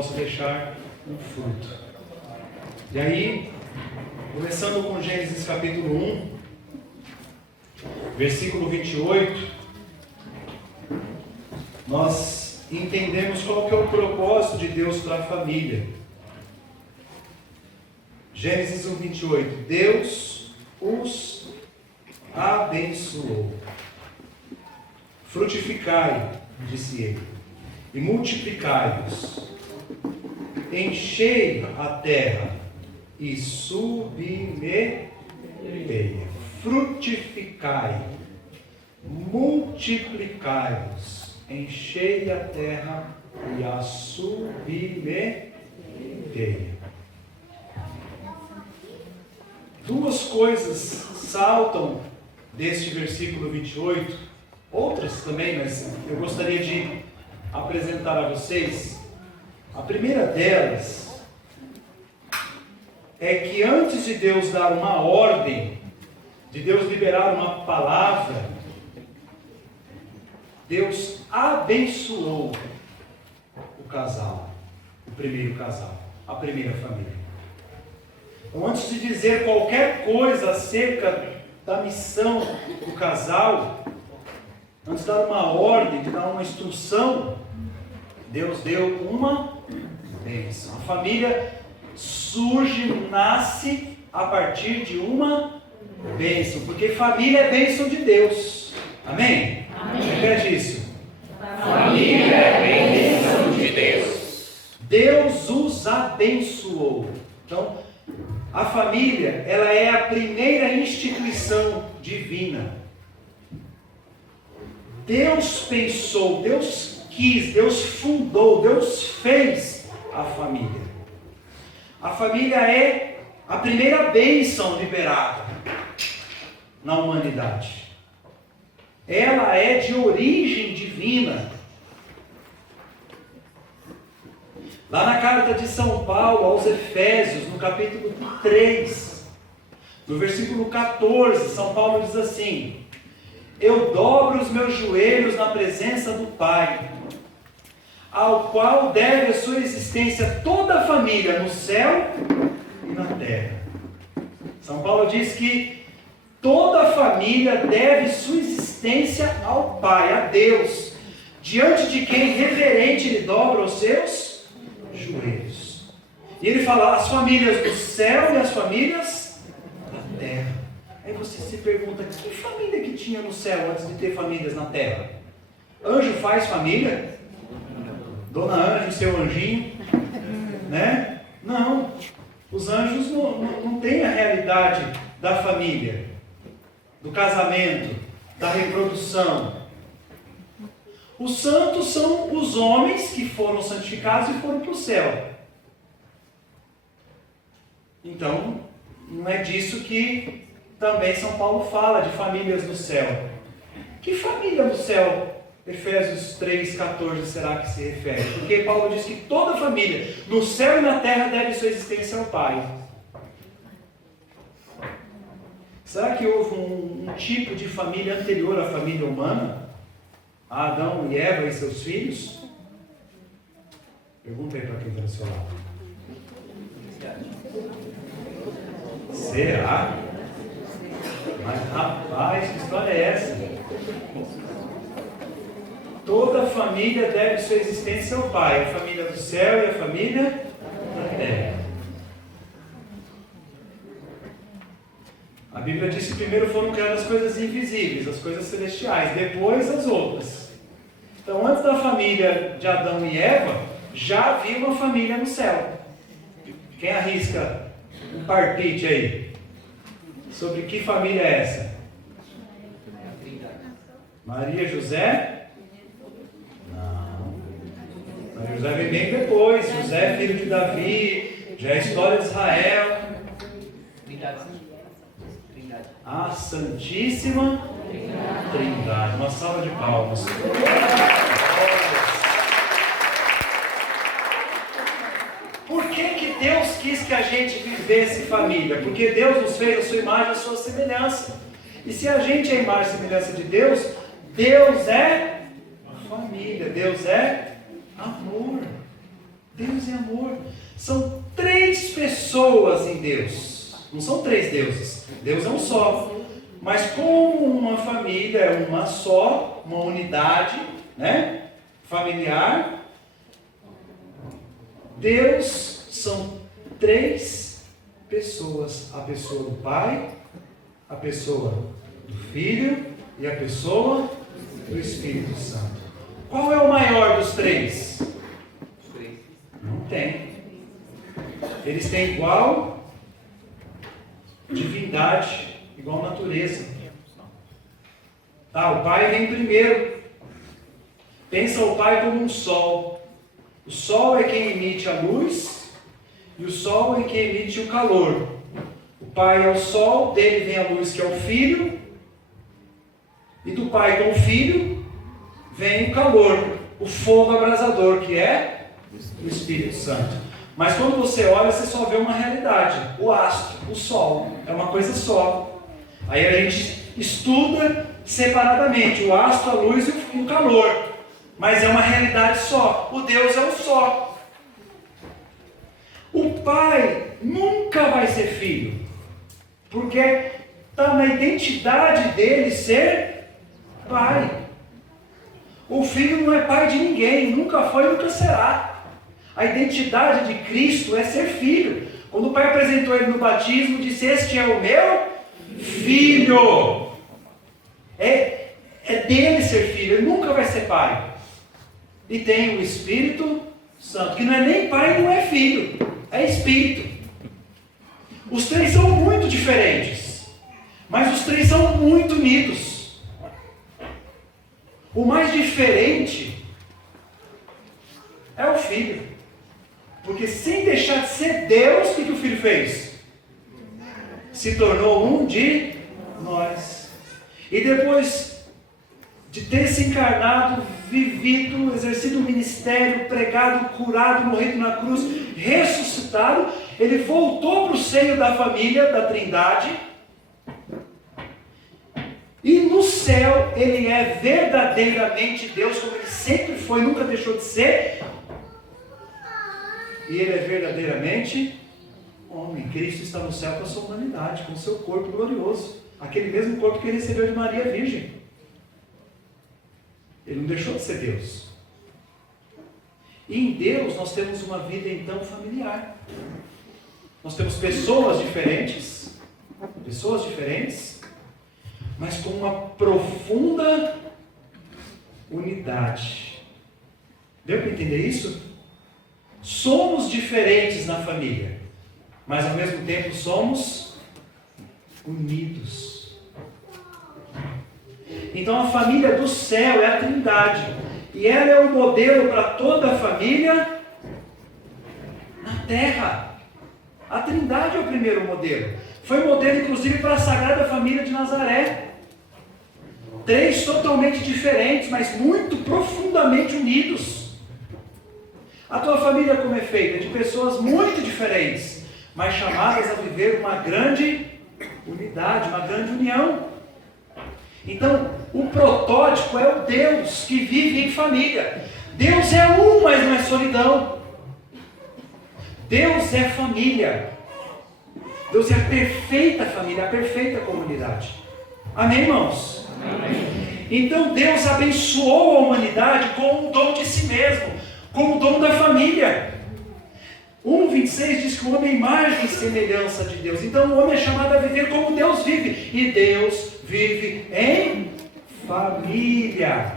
posso deixar um fruto. E aí, começando com Gênesis capítulo 1, versículo 28, nós entendemos qual que é o propósito de Deus para a família. Gênesis 1, 28. Deus os abençoou. Frutificai, disse ele, e multiplicai-vos. Enchei a terra e submetei. Frutificai, multiplicai-vos. Enchei a terra e a submetei. Duas coisas saltam deste versículo 28, outras também, mas eu gostaria de apresentar a vocês. A primeira delas é que antes de Deus dar uma ordem, de Deus liberar uma palavra, Deus abençoou o casal, o primeiro casal, a primeira família. Então, antes de dizer qualquer coisa acerca da missão do casal, antes de dar uma ordem, de dar uma instrução, Deus deu uma bênção. A família surge, nasce a partir de uma bênção, porque família é bênção de Deus. Amém? Amém. Repete isso. Família é bênção de Deus. Deus os abençoou. Então, a família, ela é a primeira instituição divina. Deus pensou, Deus quis, Deus fundou, Deus fez a família. A família é a primeira bênção liberada na humanidade. Ela é de origem divina. Lá na carta de São Paulo aos Efésios, no capítulo 3, no versículo 14, São Paulo diz assim: eu dobro os meus joelhos na presença do Pai, ao qual deve a sua existência toda a família no céu e na terra. São Paulo diz que toda a família deve sua existência ao Pai, a Deus, diante de quem reverente ele dobra os seus joelhos. E ele fala as famílias do céu e as famílias da terra. Aí você se pergunta, que família que tinha no céu antes de ter famílias na terra? Anjo faz família? Dona Anjo, seu anjinho? Né? Não. Os anjos não têm a realidade da família, do casamento, da reprodução. Os santos são os homens que foram santificados e foram para o céu. Então, não é disso que também São Paulo fala, de famílias do céu. Que família do céu, Efésios 3,14, será que se refere? Porque Paulo diz que toda família, no céu e na terra, deve sua existência ao Pai. Será que houve um tipo de família anterior à família humana? A Adão e Eva e seus filhos? Pergunta aí para quem está do seu lado. Será? Mas rapaz, que história é essa? Toda família deve sua existência ao Pai, a família do céu e a família da terra. A Bíblia diz que primeiro foram criadas as coisas invisíveis, as coisas celestiais, depois as outras. Então, antes da família de Adão e Eva, já havia uma família no céu. Quem arrisca um palpite aí? Sobre que família é essa? Maria José? Não. Maria José vem bem depois. José, filho de Davi, já é a história de Israel. A Santíssima Trindade. Uma salva de palmas. Por que Deus quis que a gente vivesse família? Porque Deus nos fez a sua imagem, a sua semelhança. E se a gente é a imagem e semelhança de Deus, Deus é família, Deus é amor. Deus é amor. São 3 pessoas em Deus. Não são 3 deuses. Deus é um só. Mas como uma família é uma só, uma unidade, né, familiar, Deus são 3 pessoas. A pessoa do Pai, a pessoa do Filho e a pessoa do Espírito Santo. Qual é o maior dos 3? Não tem. Eles têm igual divindade, igual natureza. Tá, o Pai vem primeiro. Pensa o Pai como um sol. O sol é quem emite a luz e o sol é quem emite o calor. O Pai é o sol, dele vem a luz que é o Filho, e do Pai com o Filho vem o calor, o fogo abrasador, que é o Espírito Santo. Mas quando você olha, você só vê uma realidade. O astro, o sol, é uma coisa só. Aí a gente estuda separadamente o astro, a luz e o calor. Mas é uma realidade só. O Deus é um só. O Pai nunca vai ser filho, porque está na identidade dele ser Pai. O Filho não é pai de ninguém, nunca foi e nunca será. A identidade de Cristo é ser filho. Quando o Pai apresentou ele no batismo, disse: este é o meu filho. É dele ser filho, ele nunca vai ser pai. E tem o Espírito Santo, que não é nem pai e não é filho, é Espírito. Os 3 são muito diferentes, mas os 3 são muito unidos. O mais diferente é o Filho, porque sem deixar de ser Deus, o que o Filho fez? Se tornou um de nós. E depois de ter se encarnado, vivido, exercido o ministério, pregado, curado, morrido na cruz, ressuscitado, ele voltou para o seio da família da Trindade. E no céu ele é verdadeiramente Deus, como ele sempre foi, nunca deixou de ser. E ele é verdadeiramente homem. Cristo está no céu com a sua humanidade, com o seu corpo glorioso. Aquele mesmo corpo que ele recebeu de Maria Virgem. Ele não deixou de ser Deus. E em Deus nós temos uma vida então familiar. Nós temos pessoas diferentes, mas com uma profunda unidade. Deu para entender isso? Somos diferentes na família, mas ao mesmo tempo somos unidos. Então a família do céu é a Trindade, e ela é o modelo para toda a família na terra. A Trindade é o primeiro modelo. Foi modelo inclusive para a Sagrada Família de Nazaré. 3 totalmente diferentes, mas muito profundamente unidos. A tua família como é feita? De pessoas muito diferentes, mas chamadas a viver uma grande unidade, uma grande união. Então, o protótipo é o Deus que vive em família. Deus é um, mas não é solidão. Deus é família. Deus é a perfeita família, a perfeita comunidade. Amém, irmãos? Amém. Então, Deus abençoou a humanidade com o dom de si mesmo, com o dom da família. 1:26 diz que o homem é imagem e semelhança de Deus. Então, o homem é chamado a viver como Deus vive. E Deus vive em família.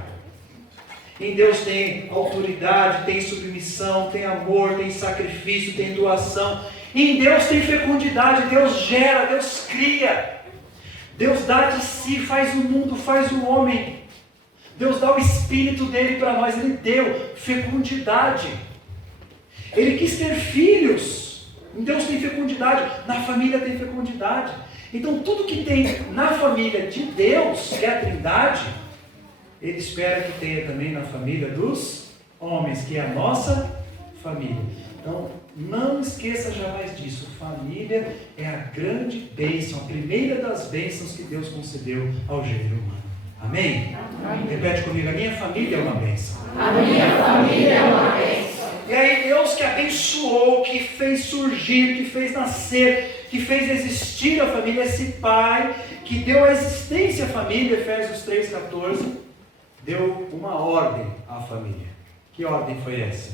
Em Deus tem autoridade, tem submissão, tem amor, tem sacrifício, tem doação. Em Deus tem fecundidade, Deus gera, Deus cria. Deus dá de si, faz o mundo, faz o homem. Deus dá o Espírito dele para nós, ele deu fecundidade. Ele quis ter filhos. Em Deus tem fecundidade, na família tem fecundidade. Então tudo que tem na família de Deus, que é a Trindade, Ele espera que tenha também na família dos homens, que é a nossa família. Então não esqueça jamais disso. Família é a grande bênção, a primeira das bênçãos que Deus concedeu ao gênero humano. Amém? Amém. Repete comigo: a minha família é uma bênção. A minha família é uma bênção. E aí Deus que abençoou, que fez surgir, que fez nascer, que fez existir a família, esse Pai que deu a existência à família, Efésios 3,14, deu uma ordem à família. Que ordem foi essa?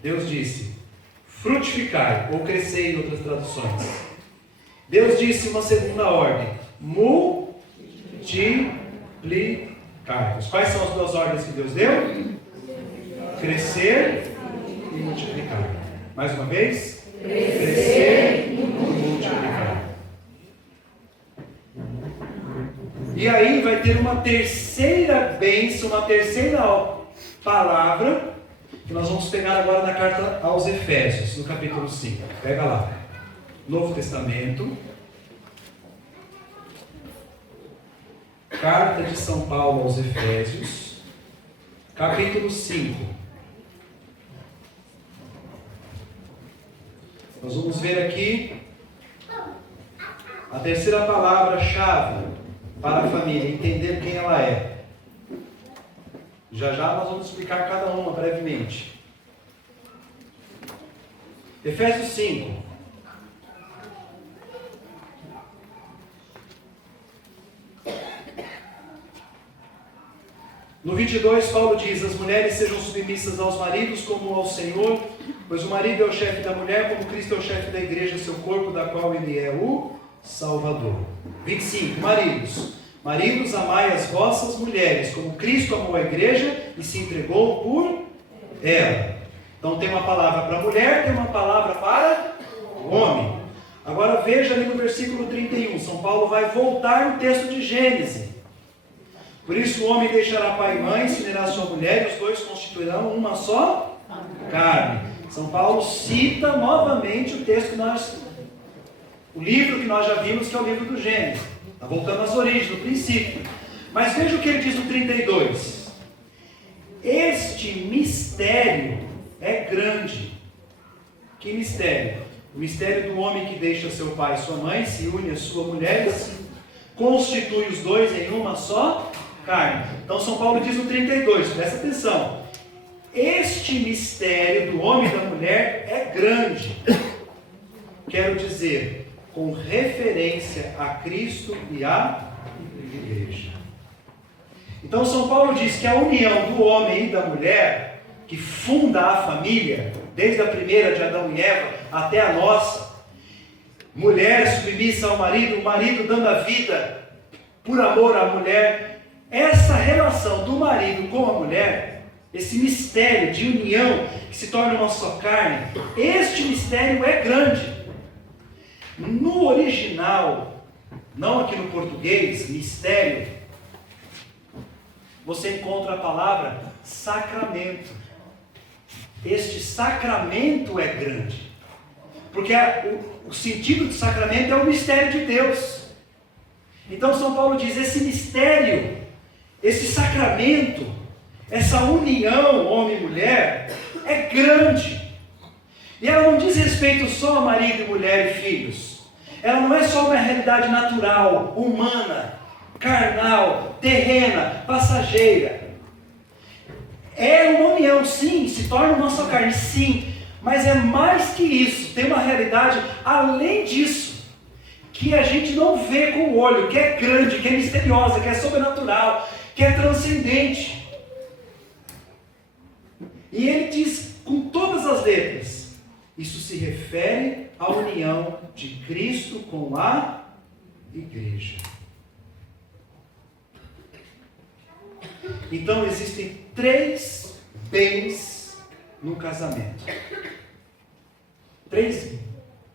Deus disse: frutificai, ou crescei em outras traduções. Deus disse uma segunda ordem: multiplicai-vos. Quais são as duas ordens que Deus deu? Crescer e multiplicar. Mais uma vez? Crescer e multiplicar. E aí vai ter uma terceira bênção, uma terceira palavra, que nós vamos pegar agora na carta aos Efésios, no capítulo 5. Pega lá. Novo Testamento. Carta de São Paulo aos Efésios, capítulo 5. Nós vamos ver aqui a terceira palavra-chave para a família, entender quem ela é. Já já nós vamos explicar cada uma brevemente. Efésios 5. No 22, Paulo diz: as mulheres sejam submissas aos maridos como ao Senhor, pois o marido é o chefe da mulher, como Cristo é o chefe da igreja, seu corpo, da qual ele é o Salvador. 25, maridos, amai as vossas mulheres, como Cristo amou a igreja e se entregou por ela. Então tem uma palavra para a mulher, tem uma palavra para o homem. Agora veja ali no versículo 31, São Paulo vai voltar no texto de Gênesis. Por isso o homem deixará pai e mãe, se unirá a sua mulher, e os dois constituirão uma só carne. São Paulo cita novamente o texto o livro que nós já vimos, que é o livro do Gênesis. Está voltando às origens, no princípio. Mas veja o que ele diz no 32. Este mistério é grande. Que mistério? O mistério do homem que deixa seu pai e sua mãe, se une à sua mulher, constitui os dois em uma só carne. Então São Paulo diz no 32, presta atenção: este mistério do homem e da mulher é grande. Quero dizer, com referência a Cristo e à igreja. Então São Paulo diz que a união do homem e da mulher, que funda a família, desde a primeira de Adão e Eva até a nossa, mulher submissa ao marido, o marido dando a vida por amor à mulher. Essa relação do marido com a mulher, esse mistério de união que se torna uma só carne, este mistério é grande. No original, não aqui no português, mistério, você encontra a palavra sacramento. Este sacramento é grande, porque o sentido de sacramento é o mistério de Deus. Então São Paulo diz: esse mistério, esse sacramento, essa união homem e mulher é grande. E ela não diz respeito só a marido e mulher e filhos. Ela não é só uma realidade natural, humana, carnal, terrena, passageira. É uma união, sim, se torna uma só carne, sim. Mas é mais que isso, tem uma realidade além disso, que a gente não vê com o olho, que é grande, que é misteriosa, que é sobrenatural, que é transcendente. E ele diz com todas as letras: isso se refere à união de Cristo com a igreja. Então existem 3 bens no casamento. 3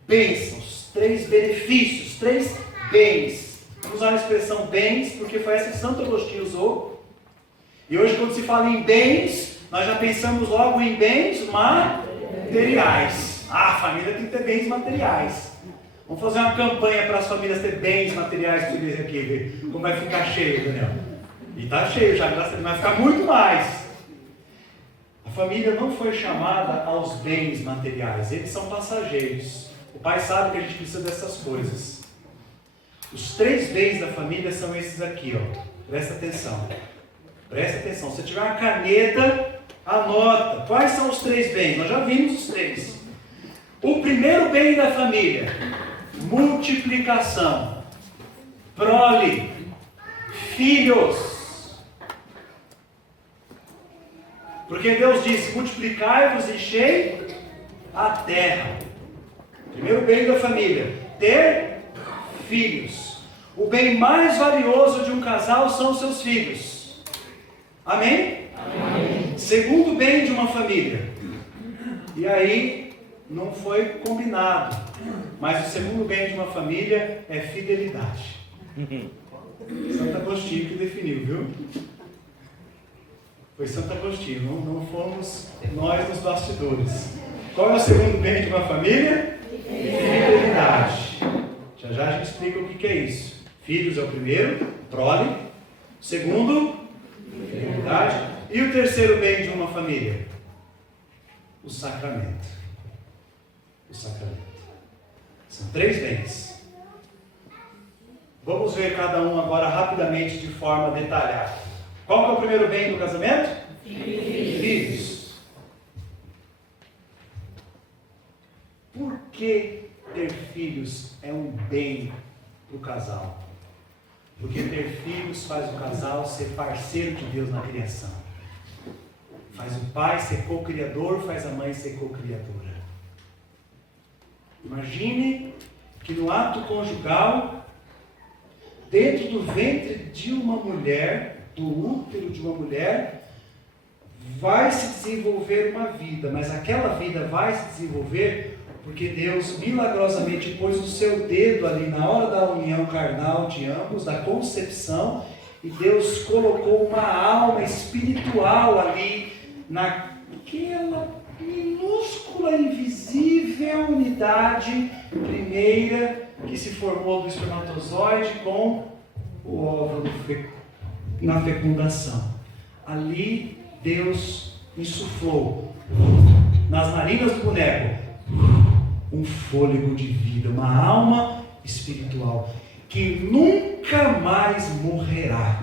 bênçãos, 3 benefícios, 3 bens. Vou usar a expressão bens porque foi essa que Santo Agostinho usou. E hoje, quando se fala em bens, nós já pensamos logo em bens materiais. Ah, a família tem que ter bens materiais. Vamos fazer uma campanha para as famílias ter bens materiais para vocês aqui, ver como vai ficar cheio, Daniel. E está cheio já, graças a Deus, vai ficar muito mais. A família não foi chamada aos bens materiais, eles são passageiros. O pai sabe que a gente precisa dessas coisas. Os 3 bens da família são esses aqui, ó. Presta atenção. Presta atenção. Se tiver uma caneta, Anota. Quais são os 3 bens? Nós já vimos os 3. O primeiro bem da família, multiplicação. Prole, filhos. Porque Deus disse, multiplicai-vos e enchei a terra. Primeiro bem da família, ter filhos. O bem mais valioso de um casal são os seus filhos. Amém? Amém. Segundo bem de uma família. E aí, não foi combinado. Mas o segundo bem de uma família é fidelidade. Santo Agostinho que definiu, viu? Foi Santo Agostinho, não fomos nós nos bastidores. Qual é o segundo bem de uma família? Fidelidade. Já já a gente explica o que é isso. Filhos é o primeiro, prole. Segundo, fidelidade. E o terceiro bem de uma família? O sacramento. O sacramento. São 3 bens. Vamos ver cada um agora rapidamente de forma detalhada. Qual que é o primeiro bem do casamento? Filhos. Por que ter filhos é um bem para o casal? Porque ter filhos faz o casal ser parceiro de Deus na criação. Faz o pai ser co-criador, faz a mãe ser co-criadora. Imagine que no ato conjugal, dentro do ventre de uma mulher, do útero de uma mulher, vai se desenvolver uma vida, mas aquela vida vai se desenvolver porque Deus milagrosamente pôs o seu dedo ali na hora da união carnal de ambos, da concepção, e Deus colocou uma alma espiritual ali, naquela minúscula, invisível unidade primeira que se formou do espermatozoide com o óvulo na fecundação. Ali Deus insuflou nas narinas do boneco um fôlego de vida, uma alma espiritual que nunca mais morrerá.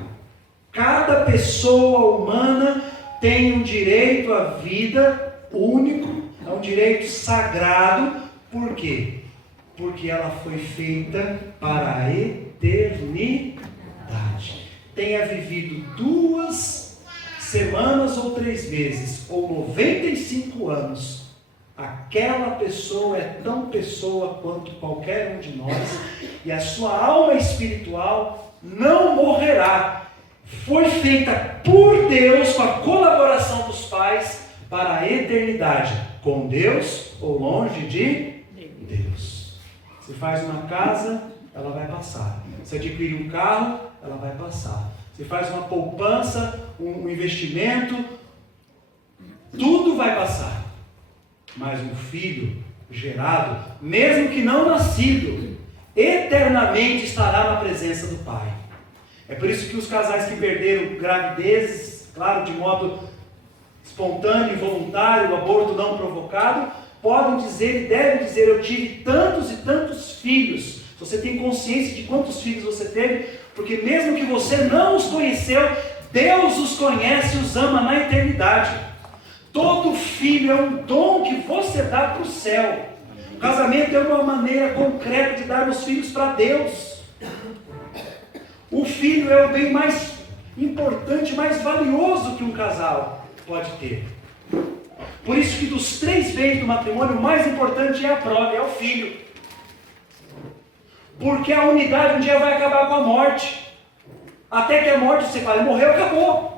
Cada pessoa humana tem um direito à vida único, é um direito sagrado. Por quê? Porque ela foi feita para a eternidade. Tenha vivido 2 semanas ou 3 meses, ou 95 anos, aquela pessoa é tão pessoa quanto qualquer um de nós, e a sua alma espiritual não morrerá. Foi feita por Deus, com a colaboração dos pais, para a eternidade, com Deus ou longe de Deus. Você faz uma casa, ela vai passar. Você adquire um carro, ela vai passar. Você faz uma poupança, um investimento, tudo vai passar. Mas um filho gerado, mesmo que não nascido, eternamente estará na presença do Pai. É por isso que os casais que perderam gravidezes, claro, de modo espontâneo e voluntário, o aborto não provocado, podem dizer e devem dizer: eu tive tantos e tantos filhos. Você tem consciência de quantos filhos você teve? Porque mesmo que você não os conheceu, Deus os conhece e os ama na eternidade. Todo filho é um dom que você dá para o céu. O casamento é uma maneira concreta de darmos filhos para Deus. O filho é o bem mais importante, mais valioso que um casal pode ter. Por isso que dos 3 bens do matrimônio, o mais importante é a prole, é o filho. Porque a unidade um dia vai acabar com a morte. Até que a morte se fala, morreu, acabou.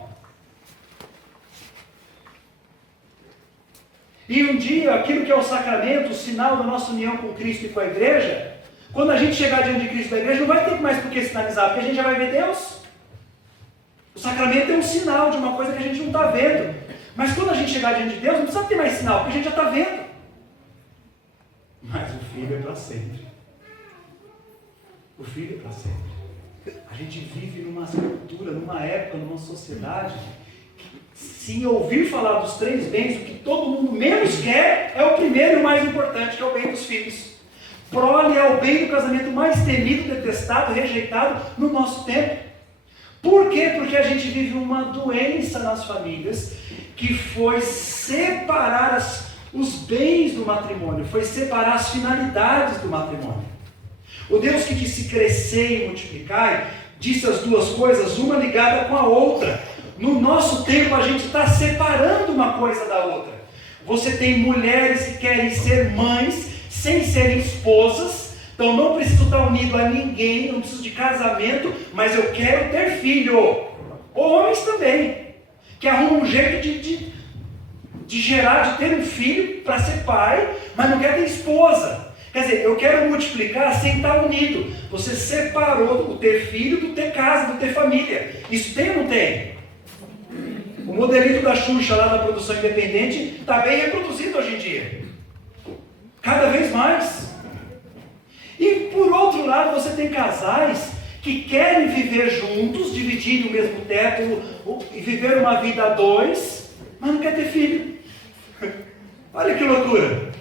E um dia, aquilo que é o sacramento, o sinal da nossa união com Cristo e com a igreja, quando a gente chegar diante de Cristo da igreja, não vai ter mais por que sinalizar, porque a gente já vai ver Deus. O sacramento é um sinal de uma coisa que a gente não está vendo. Mas quando a gente chegar diante de Deus, não precisa ter mais sinal, porque a gente já está vendo. Mas o filho é para sempre. O filho é para sempre. A gente vive numa cultura, numa época, numa sociedade, se ouvir falar dos 3 bens, o que todo mundo menos quer é o primeiro e o mais importante, que é o bem dos filhos. Prole é o bem do casamento mais temido, detestado, rejeitado no nosso tempo. Por quê? Porque a gente vive uma doença nas famílias que foi separar os bens do matrimônio, foi separar as finalidades do matrimônio. O Deus que disse crescer e multiplicar, disse as duas coisas, uma ligada com a outra. No nosso tempo a gente está separando uma coisa da outra. Você tem mulheres que querem ser mães sem serem esposas, então não preciso estar unido a ninguém, não preciso de casamento, mas eu quero ter filho. Ou homens também, que arrumam um jeito de gerar, de ter um filho para ser pai, mas não quer ter esposa. Quer dizer, eu quero multiplicar sem estar unido. Você separou o ter filho do ter casa, do ter família. Isso tem ou não tem? O modelito da Xuxa lá da produção independente está bem reproduzido hoje em dia. Cada vez mais. E por outro lado, você tem casais que querem viver juntos, dividirem o mesmo teto e viver uma vida a dois, mas não quer ter filho. Olha que loucura.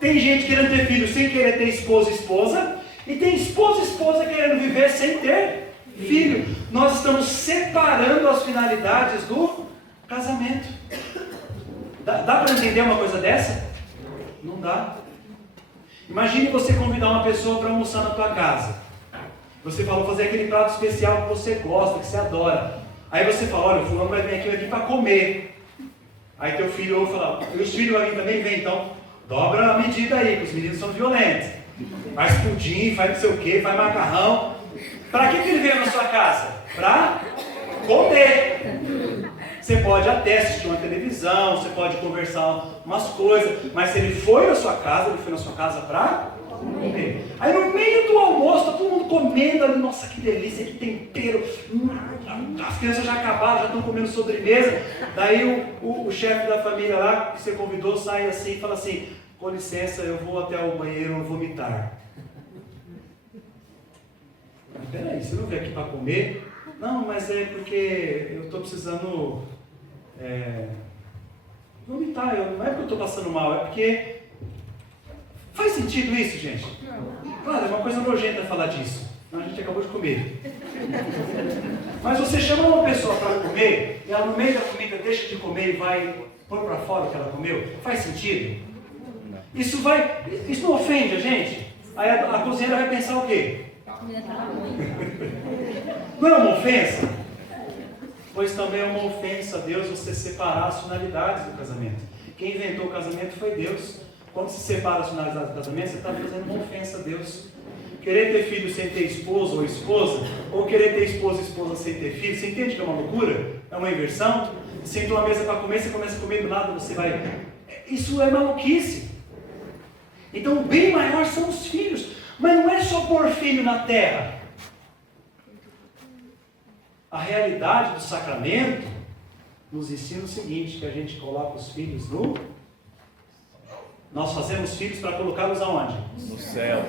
Tem gente querendo ter filho sem querer ter esposa e esposa, e tem esposa e esposa querendo viver sem ter filho. Nós estamos separando as finalidades do casamento. Dá para entender uma coisa dessa? Não dá. Imagine você convidar uma pessoa para almoçar na tua casa. Você falou fazer aquele prato especial que você gosta, que você adora. Aí você fala, olha, o fulano vai vir para comer. Aí teu filho ouve falar, e os filhos vão vir também? Vem, então dobra a medida aí, que os meninos são violentos. Faz pudim, faz não sei o que, faz macarrão. Para que ele veio na sua casa? Para comer. Você pode até assistir uma televisão, você pode conversar umas coisas, mas se ele foi na sua casa, ele foi na sua casa para comer. Aí no meio do almoço, tá todo mundo comendo ali, nossa que delícia, que tempero. As crianças já acabaram, já estão comendo sobremesa. Daí o chefe da família lá, que você convidou, sai assim e fala assim, com licença, eu vou até o banheiro vomitar. Peraí, você não veio aqui para comer? Não, mas é porque eu estou precisando vomitar. Não é porque eu estou passando mal, é porque... Faz sentido isso, gente? Claro, é uma coisa nojenta falar disso. A gente acabou de comer. Mas você chama uma pessoa para comer, e ela no meio da comida deixa de comer e vai pôr para fora o que ela comeu. Faz sentido? Isso não ofende a gente? Aí a cozinheira vai pensar o quê? Não é uma ofensa? Pois também é uma ofensa a Deus você separar as finalidades do casamento. Quem inventou o casamento foi Deus. Quando se separa as finalidades do casamento, você está fazendo uma ofensa a Deus. Querer ter filho sem ter esposa ou esposa, ou querer ter esposa e esposa sem ter filho, você entende que é uma loucura? É uma inversão? Você sentou à mesa para comer, você começa a comer do nada, você vai... Isso é maluquice. Então o bem maior são os filhos. Mas não é só pôr filho na terra. A realidade do sacramento nos ensina o seguinte, que a gente coloca os filhos no... Nós fazemos filhos para colocá-los aonde? No céu.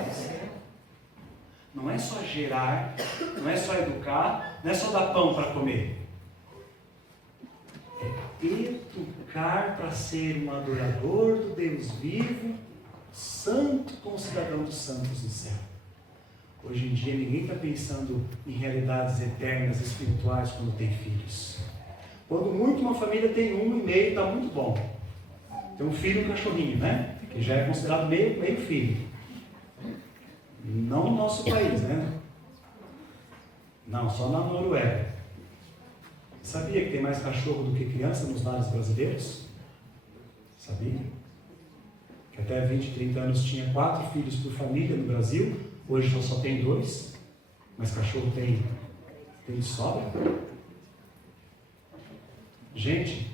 Não é só gerar, não é só educar, não é só dar pão para comer. É educar para ser um adorador do Deus vivo, santo como cidadão dos santos no céu. Hoje em dia ninguém está pensando em realidades eternas, espirituais, quando tem filhos. Quando muito uma família tem 1,5, está muito bom. Tem um filho e um cachorrinho, né? Que já é considerado meio filho. Não no nosso país, né? Não, só na Noruega. Sabia que tem mais cachorro do que criança nos lares brasileiros? Sabia? Que até 20, 30 anos tinha 4 filhos por família no Brasil. Hoje só tem 2. Mas cachorro tem de sobra. Gente,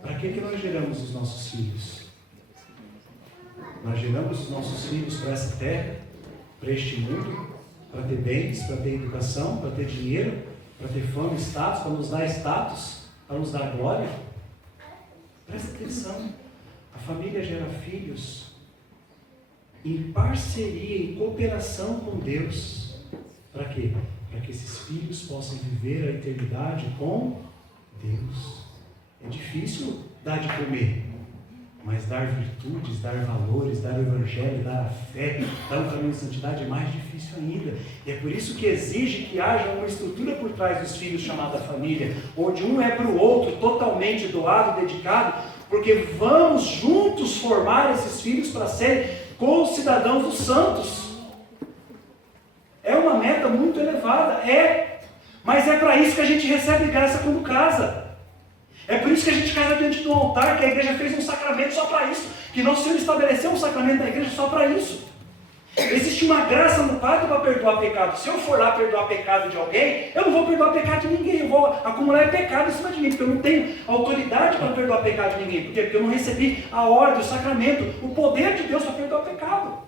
para que nós geramos os nossos filhos? Nós geramos os nossos filhos para essa terra, para este mundo, para ter bens, para ter educação, para ter dinheiro, para ter fama, status, para nos dar status, para nos dar glória. Presta atenção, a família gera filhos em parceria, em cooperação com Deus. Para quê? Para que esses filhos possam viver a eternidade com Deus. É difícil dar de comer. Mas dar virtudes, dar valores, dar o evangelho, dar a fé, dar um caminho de santidade é mais difícil ainda. E é por isso que exige que haja uma estrutura por trás dos filhos chamada família, onde um é para o outro totalmente doado, dedicado, porque vamos juntos formar esses filhos para serem concidadãos dos santos. É uma meta muito elevada, mas é para isso que a gente recebe graça quando casa. É por isso que a gente casa diante do altar, que a igreja fez um sacramento só para isso, que nosso Senhor estabeleceu um sacramento da igreja só para isso. Existe uma graça no padre para perdoar pecado. Se eu for lá perdoar pecado de alguém, eu não vou perdoar pecado de ninguém, eu vou acumular pecado em cima de mim, porque eu não tenho autoridade para perdoar pecado de ninguém. Por quê? Porque eu não recebi a ordem, o sacramento, o poder de Deus para perdoar pecado.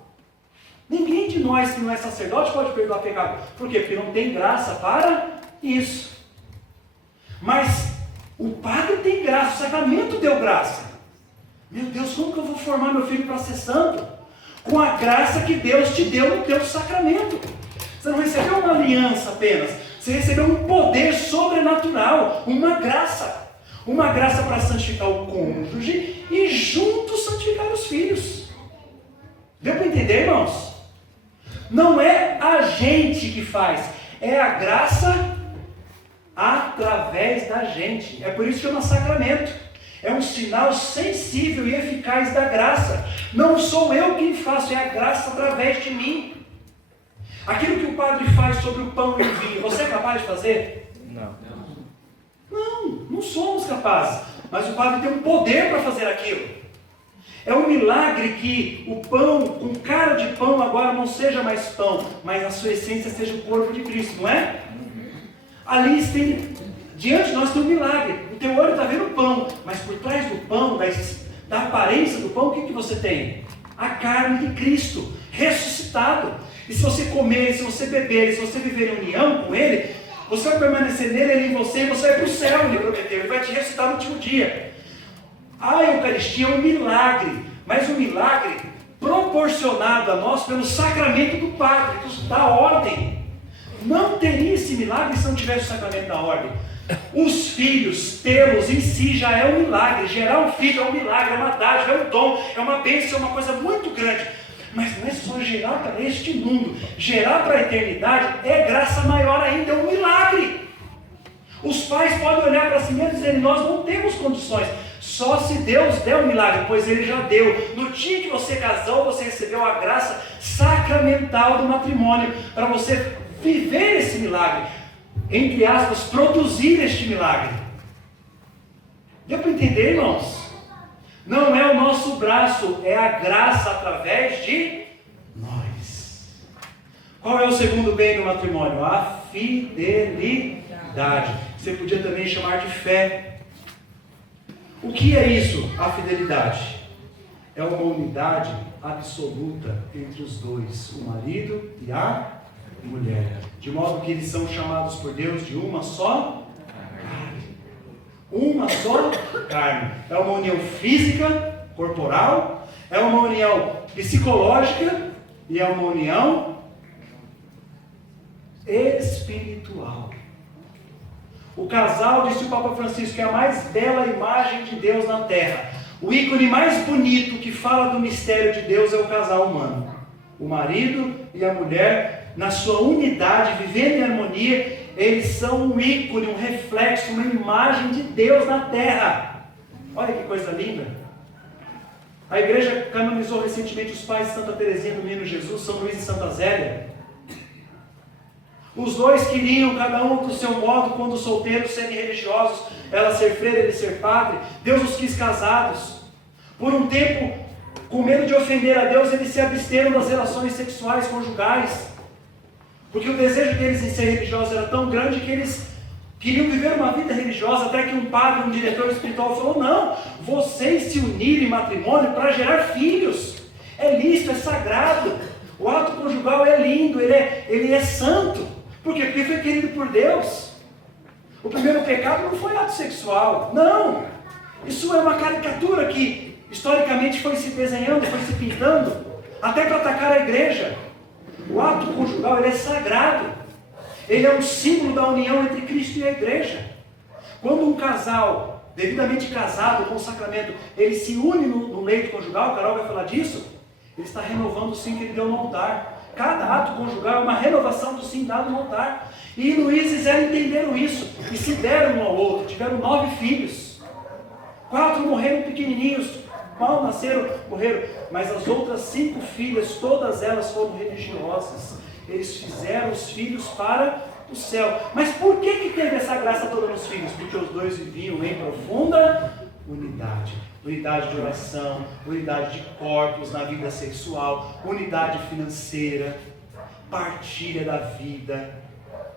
Ninguém de nós que não é sacerdote pode perdoar pecado. Por quê? Porque não tem graça para isso. Mas o padre tem graça, o sacramento deu graça. Meu Deus, como que eu vou formar meu filho para ser santo? Com a graça que Deus te deu no teu sacramento. Você não recebeu uma aliança apenas, você recebeu um poder sobrenatural, uma graça. Uma graça para santificar o cônjuge e juntos santificar os filhos. Deu para entender, irmãos? Não é a gente que faz, é a graça através da gente. É por isso que chama sacramento. É um sinal sensível e eficaz da graça. Não sou eu quem faço, é a graça através de mim. Aquilo que o padre faz sobre o pão e o vinho, você é capaz de fazer? Não somos capazes. Mas o padre tem um poder para fazer aquilo. É um milagre que o pão, com cara de pão, agora não seja mais pão, mas a sua essência seja o corpo de Cristo, não é? Ali diante de nós tem um milagre. O teu olho está vendo o pão, mas por trás do pão, da aparência do pão, o que você tem? A carne de Cristo, ressuscitado. E se você comer, se você beber, se você viver em união com Ele, você vai permanecer nele, Ele em você, e você vai para o céu, Ele prometeu. Ele vai te ressuscitar no último dia. A Eucaristia é um milagre, mas um milagre proporcionado a nós pelo sacramento do Padre, da ordem. Não teria esse milagre se não tivesse o sacramento da ordem. Os filhos, tê-los em si já é um milagre. Gerar um filho é um milagre, é uma dádiva, é um dom, é uma bênção, é uma coisa muito grande. Mas não é só gerar para este mundo. Gerar para a eternidade é graça maior ainda, é um milagre. Os pais podem olhar para si mesmos e dizer: nós não temos condições. Só se Deus der um milagre, pois Ele já deu. No dia que você casou, você recebeu a graça sacramental do matrimônio, para você viver esse milagre, entre aspas, produzir este milagre. Deu para entender, irmãos? Não é o nosso braço, é a graça através de nós. Qual é o segundo bem do matrimônio? A fidelidade. Você podia também chamar de fé. O que é isso, a fidelidade? É uma unidade absoluta entre os dois, o marido e a mulher, de modo que eles são chamados por Deus de uma só carne. Uma só carne. É uma união física, corporal, é uma união psicológica e é uma união espiritual. O casal, disse o Papa Francisco, é a mais bela imagem de Deus na terra. O ícone mais bonito que fala do mistério de Deus é o casal humano. O marido e a mulher, na sua unidade, vivendo em harmonia, eles são um ícone, um reflexo, uma imagem de Deus na terra. Olha que coisa linda. A igreja canonizou recentemente os pais de Santa Teresinha do Menino Jesus, São Luís e Santa Zélia. Os dois queriam, cada um do seu modo, quando solteiros, serem religiosos, ela ser freira, ele ser padre. Deus os quis casados. Por um tempo, com medo de ofender a Deus, eles se absteram das relações sexuais conjugais, porque o desejo deles em ser religiosos era tão grande que eles queriam viver uma vida religiosa, até que um padre, um diretor espiritual falou: não, vocês se unirem em matrimônio para gerar filhos. É lícito, é sagrado. O ato conjugal é lindo, ele é santo. Por quê? Porque foi querido por Deus. O primeiro pecado não foi ato sexual. Não. Isso é uma caricatura que historicamente foi se desenhando, foi se pintando, até para atacar a igreja. O ato conjugal, ele é sagrado. Ele é um símbolo da união entre Cristo e a igreja. Quando um casal devidamente casado com o sacramento, ele se une no leito conjugal, a Carol vai falar disso, ele está renovando o sim que ele deu no altar. Cada ato conjugal é uma renovação do sim dado no altar. E Luiz e Zé entenderam isso, e se deram um ao outro, tiveram 9 filhos. 4 morreram pequenininhos, mal nasceram, morreram, mas as outras 5 filhas, todas elas foram religiosas. Eles fizeram os filhos para o céu. Mas por que teve essa graça toda nos filhos? Porque os dois viviam em profunda unidade. Unidade de oração, unidade de corpos na vida sexual, unidade financeira, partilha da vida.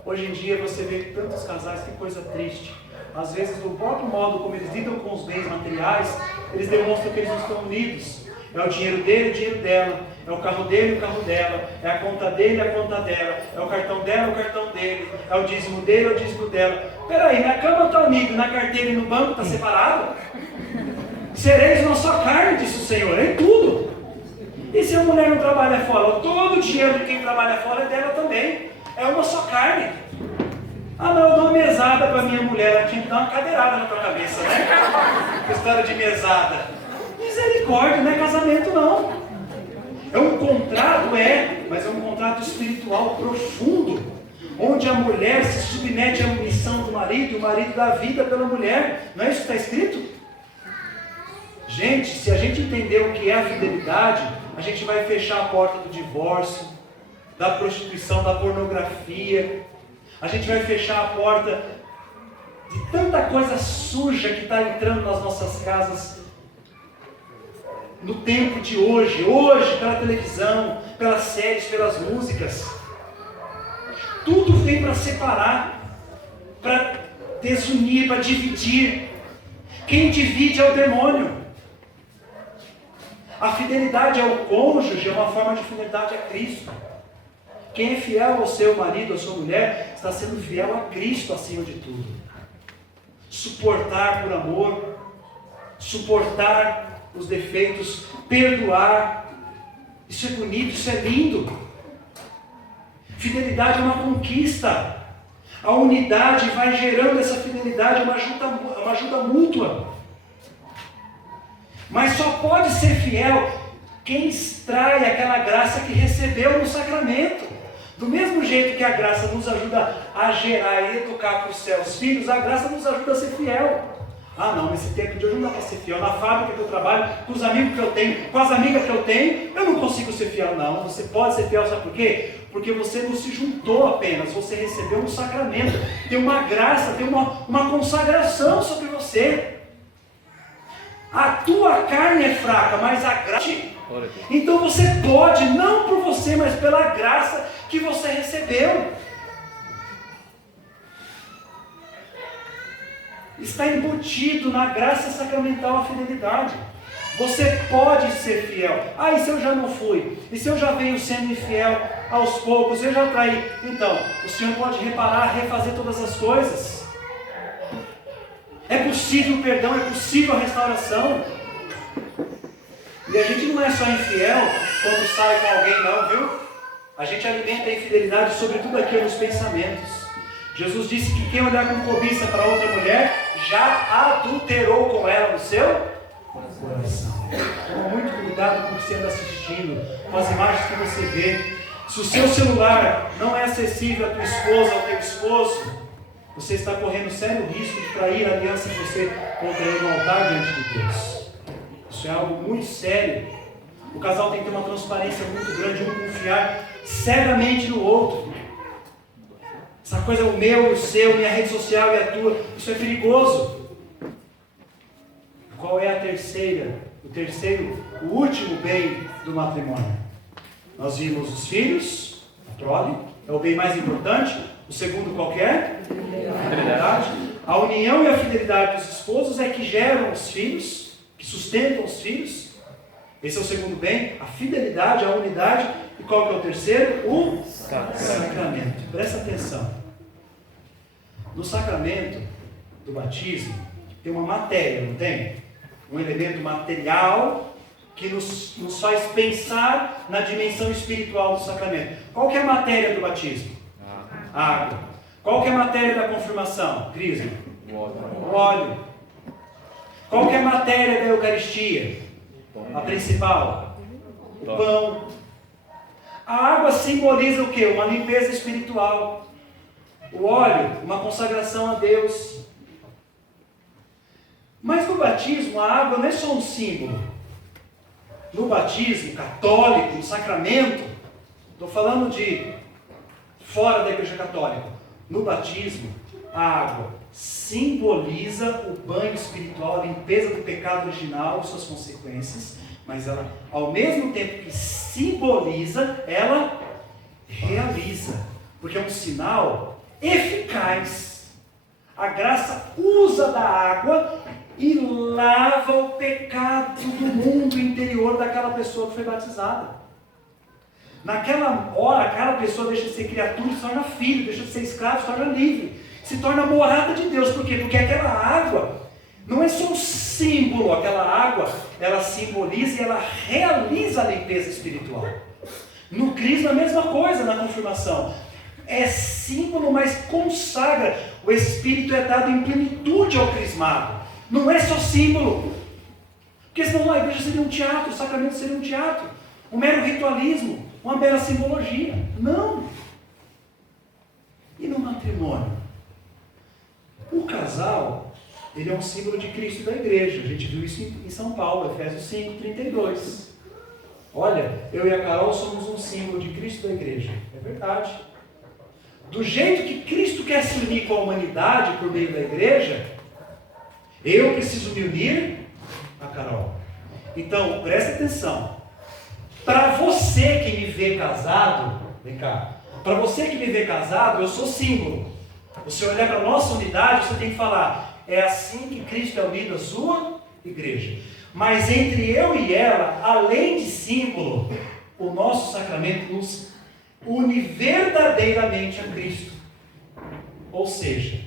Hoje em dia você vê tantos casais, que coisa triste. Às vezes, do próprio modo como eles lidam com os bens materiais, eles demonstram que eles não estão unidos. É o dinheiro dele, o dinheiro dela. É o carro dele, o carro dela. É a conta dele, a conta dela. É o cartão dela, o cartão dele. É o dízimo dele, o dízimo dela. Peraí, na cama está unido, na carteira e no banco está separado? Sereis uma só carne, disse o Senhor, em tudo. E se a mulher não trabalha fora? Todo o dinheiro de quem trabalha fora é dela também. É uma só carne. Ah não, eu dou uma mesada para minha mulher, ela tinha que dar uma cadeirada na tua cabeça, né? História de mesada. Misericórdia, não é casamento não. É um contrato, mas é um contrato espiritual profundo, onde a mulher se submete à missão do marido, e o marido dá vida pela mulher. Não é isso que está escrito? Gente, se a gente entender o que é a fidelidade, a gente vai fechar a porta do divórcio, da prostituição, da pornografia. A gente vai fechar a porta de tanta coisa suja que está entrando nas nossas casas no tempo de hoje, pela televisão, pelas séries, pelas músicas. Tudo vem para separar, para desunir, para dividir. Quem divide é o demônio. A fidelidade ao cônjuge é uma forma de fidelidade a Cristo. Quem é fiel ao seu marido, à sua mulher, está sendo fiel a Cristo acima de tudo. Suportar por amor, suportar os defeitos, perdoar. Isso é bonito, isso é lindo. Fidelidade é uma conquista. A unidade vai gerando essa fidelidade, uma ajuda mútua. Mas só pode ser fiel quem extrai aquela graça que recebeu no sacramento. Do mesmo jeito que a graça nos ajuda a gerar e educar para os seus filhos, a graça nos ajuda a ser fiel. Ah não, nesse tempo de hoje não dá para ser fiel. Na fábrica que eu trabalho, com os amigos que eu tenho, com as amigas que eu tenho, eu não consigo ser fiel não. Você pode ser fiel, sabe por quê? Porque você não se juntou apenas, você recebeu um sacramento. Tem uma graça, tem uma consagração sobre você. A tua carne é fraca, mas a graça... Então você pode, não por você, mas pela graça que você recebeu. Está embutido na graça sacramental a fidelidade. Você pode ser fiel. Ah, e se eu já não fui? E se eu já venho sendo infiel aos poucos? Eu já traí? Então, o Senhor pode reparar, refazer todas as coisas. É possível o perdão, é possível a restauração. E a gente não é só infiel quando sai com alguém não, viu? A gente alimenta a infidelidade sobretudo aqui nos pensamentos. Jesus disse que quem olhar com cobiça para outra mulher, já adulterou com ela no seu coração. Toma muito cuidado com o que você anda assistindo, com as imagens que você vê. Se o seu celular não é acessível à tua esposa, ao teu esposo, você está correndo sério risco de trair a aliança que você contraiu no altar diante de Deus. Isso é algo muito sério. O casal tem que ter uma transparência muito grande, um confiar cegamente no outro. Essa coisa, o meu e o seu, minha rede social e a tua, isso é perigoso. Qual é a terceira? O último bem do matrimônio. Nós vimos os filhos, a prole, é o bem mais importante. O segundo qual que é? A fidelidade. A união e a fidelidade dos esposos é que geram os filhos, que sustentam os filhos. Esse é o segundo bem, a fidelidade, a unidade. E qual que é o terceiro? O sacramento. Presta atenção. No sacramento do batismo, tem uma matéria, não tem? Um elemento material que nos faz pensar na dimensão espiritual do sacramento. Qual que é a matéria do batismo? Água. Qual que é a matéria da confirmação? Crisma? O óleo. Qual que é a matéria da Eucaristia? A principal? O pão. A água simboliza o quê? Uma limpeza espiritual. O óleo, uma consagração a Deus. Mas no batismo, a água não é só um símbolo. No batismo católico, no sacramento, estou falando de fora da Igreja Católica. No batismo, a água simboliza o banho espiritual, a limpeza do pecado original e suas consequências, mas ela, ao mesmo tempo que simboliza, ela realiza, porque é um sinal eficaz. A graça usa da água e lava o pecado do mundo interior daquela pessoa que foi batizada. Naquela hora, aquela pessoa deixa de ser criatura e se torna filho, deixa de ser escravo, se torna livre, se torna morada de Deus. Por quê? Porque aquela água não é só um símbolo, aquela água, ela simboliza e ela realiza a limpeza espiritual. No Crisma a mesma coisa, na confirmação. É símbolo, mas consagra. O Espírito é dado em plenitude ao crismado. Não é só símbolo. Porque senão a igreja seria um teatro, o sacramento seria um teatro. Um mero ritualismo, uma mera simbologia. Não. E no matrimônio? O casal, ele é um símbolo de Cristo e da igreja. A gente viu isso em São Paulo, Efésios 5:32. Olha, eu e a Carol somos um símbolo de Cristo e da igreja. É verdade. Do jeito que Cristo quer se unir com a humanidade por meio da igreja, eu preciso me unir a Carol. Então, preste atenção. Para você que me vê casado, vem cá. Para você que me vê casado, eu sou símbolo. Você olhar para a nossa unidade, você tem que falar, é assim que Cristo é unido à sua igreja. Mas entre eu e ela, além de símbolo, o nosso sacramento nos une verdadeiramente a Cristo. Ou seja,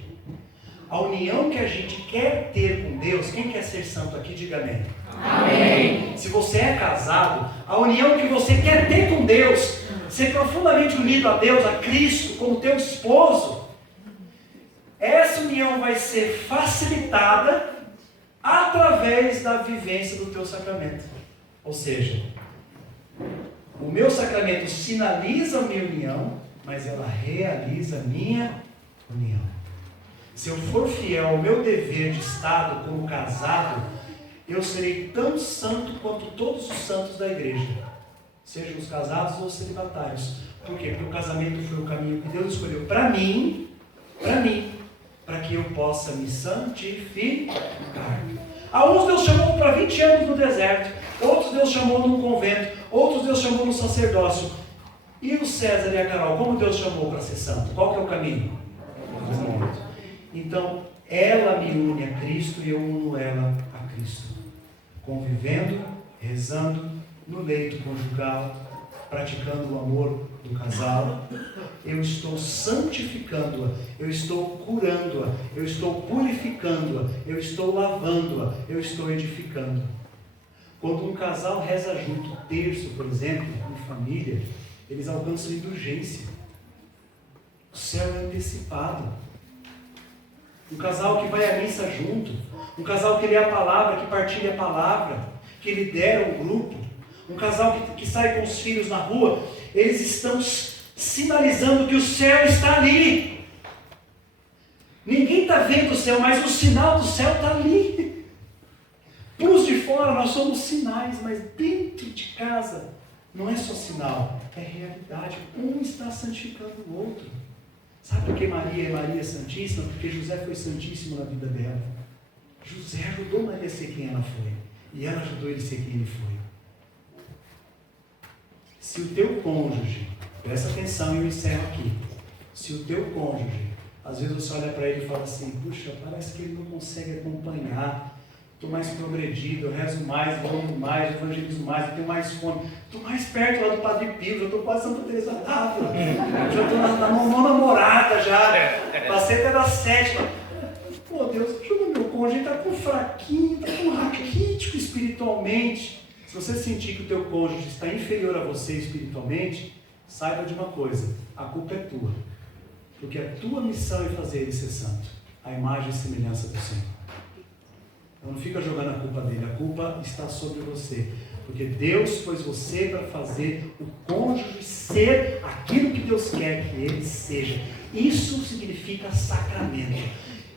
a união que a gente quer ter com Deus, quem quer ser santo aqui, diga amém. Amém. Se você é casado, a união que você quer ter com Deus, ser profundamente unido a Deus, a Cristo, como teu esposo, essa união vai ser facilitada através da vivência do teu sacramento. Ou seja, o meu sacramento sinaliza a minha união, mas ela realiza a minha união. Se eu for fiel ao meu dever de Estado como casado, eu serei tão santo quanto todos os santos da igreja, sejam os casados ou os celibatários. Por quê? Porque o casamento foi o caminho que Deus escolheu para mim, para que eu possa me santificar. A uns Deus chamou para 20 anos no deserto, outros Deus chamou num convento, outros Deus chamou no sacerdócio. E o César e a Carol, como Deus chamou para ser santo? Qual que é o caminho? Então, ela me une a Cristo e eu uno ela a Cristo. Convivendo, rezando, no leito conjugal, praticando o amor do casal, eu estou santificando-a, eu estou curando-a, eu estou purificando-a, eu estou lavando-a, eu estou edificando. Quando um casal reza junto, terço, por exemplo, em família, eles alcançam indulgência. O céu é antecipado. Um casal que vai à missa junto, um casal que lê a palavra, que partilha a palavra, que lidera um grupo, um casal que sai com os filhos na rua, eles estão sinalizando que o céu está ali. Ninguém está vendo o céu, mas o sinal do céu está ali. Para os de fora nós somos sinais, mas dentro de casa não é só sinal, é realidade. Um está santificando o outro. Sabe por que Maria é Maria Santíssima? Porque José foi santíssimo na vida dela. José ajudou Maria a ser quem ela foi. E ela ajudou ele a ser quem ele foi. Se o teu cônjuge, presta atenção e eu encerro aqui. Se o teu cônjuge, às vezes você olha para ele e fala assim, puxa, parece que ele não consegue acompanhar. Estou mais progredido, eu rezo mais, eu amo mais, eu evangelizo mais, eu tenho mais fome. Estou mais perto lá do Padre Pio, já estou quase Santa Teresa d'Ávila. Já estou na namorada já. Passei até da 7ª. Pô, Deus, ajuda meu cônjuge, está com fraquinho, está com raquítico espiritualmente. Se você sentir que o teu cônjuge está inferior a você espiritualmente, saiba de uma coisa, a culpa é tua. Porque a tua missão é fazer ele ser santo, a imagem e semelhança do Senhor. Então não fica jogando a culpa dele, a culpa está sobre você. Porque Deus pôs você para fazer o cônjuge ser aquilo que Deus quer que ele seja. Isso significa sacramento.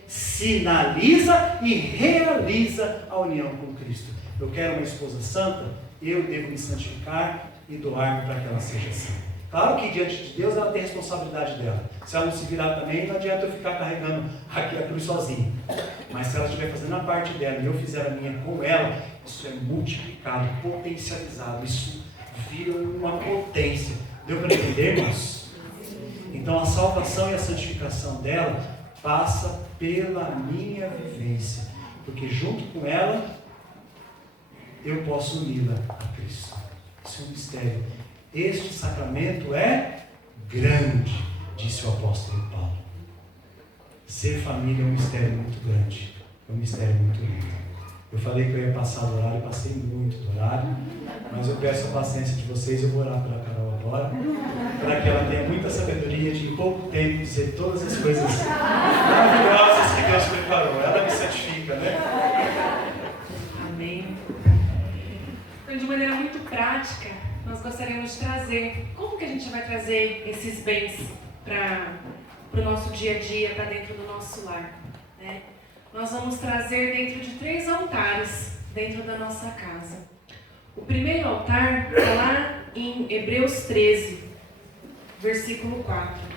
Sinaliza e realiza a união com Cristo. Eu quero uma esposa santa, eu devo me santificar e doar-me para que ela seja assim. Claro que diante de Deus ela tem a responsabilidade dela. Se ela não se virar também, não adianta eu ficar carregando aqui a cruz sozinho. Mas se ela estiver fazendo a parte dela e eu fizer a minha com ela, isso é multiplicado, potencializado. Isso vira uma potência. Deu para entender, irmãos? Então a salvação e a santificação dela passa pela minha vivência. Porque junto com ela, eu posso uni-la a Cristo. Isso é um mistério. Este sacramento é grande, disse o apóstolo Paulo. Ser família é um mistério muito grande, é um mistério muito lindo. Eu falei que eu ia passar do horário, passei muito do horário, mas eu peço a paciência de vocês. Eu vou orar pela Carol agora, para que ela tenha muita sabedoria de em pouco tempo dizer todas as coisas maravilhosas que Deus preparou. Ela me santifica, né? Amém. Então, de maneira muito prática, nós gostaríamos de trazer, como que a gente vai trazer esses bens para o nosso dia a dia, para dentro do nosso lar, né? Nós vamos trazer dentro de 3 altares dentro da nossa casa. O primeiro altar está lá em Hebreus 13, versículo 4.